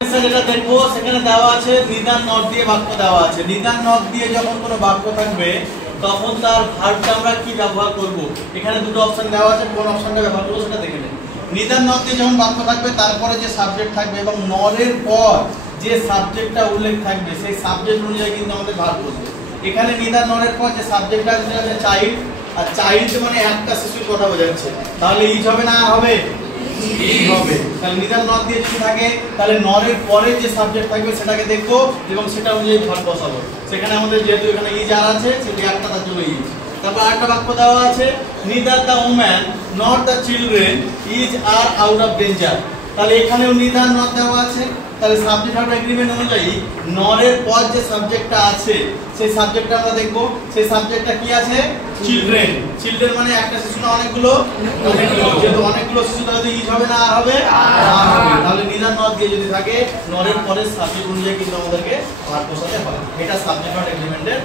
যেটা দেখবো সেখানে দেওয়া আছে নিদান নট দিয়ে বাক্য দেওয়া আছে। নিদান নট দিয়ে যখন কোনো বাক্য থাকবে তখন তার ভার্বটা আমরা কি ব্যবহার করব। এখানে দুটো অপশন দেওয়া আছে, কোন অপশনটা ব্যবহার করব সেটা দেখে নিন। নিদান নট দিয়ে যখন বাক্য থাকবে তারপরে যে সাবজেক্ট থাকবে এবং নরের পর যে সাবজেক্টটা উল্লেখ থাকবে সেই সাবজেক্ট অনুযায়ী কিন্তু আমাদের ভার্ব বসবে। এখানে নিদান নরের পর যে সাবজেক্টটা আছে সেটা হচ্ছে চাইল্ড, আর চাইল্ড মানে একটা শিশুর কথা বোঝাচ্ছে, তাহলে ইজ হবে না হবে ইজ হবে। তাহলে নিদান নট দিয়ে যদি থাকে তাহলে নরের পরে যে সাবজেক্ট থাকবে সেটাকে দেখবো এবং সেটা অনুযায়ী ভার্ব বসাবো। সেখানে আমাদের যেহেতু এখানে ইজ আর আছে সেটি একটা, তার জন্য ইজ। তারপর আরেকটা বাক্য দেওয়া আছে neither the woman not the children is are out of danger. তাহলে এখানেও নিদার নট দেওয়া আছে, তাহলে সাবজেক্ট ভার্ব এগ্রিমেন্ট অনুযায়ী নরের পর যে সাবজেক্টটা আছে সেই সাবজেক্টটা আমরা দেখব। সেই সাবজেক্টটা কি আছে? চিলড্রেন। চিলড্রেন মানে একটা শিশু না অনেকগুলো? যেহেতু অনেকগুলো শিশু তাহলে ইজ হবে না আর হবে? তাহলে নিদার নট দিয়ে যদি থাকে নরের পরের সাবজেক্ট অনুযায়ী কিন্তু আমাদেরকে ভার্ব বসাতে হয়। এটা সাবজেক্ট ভার্ব এগ্রিমেন্টের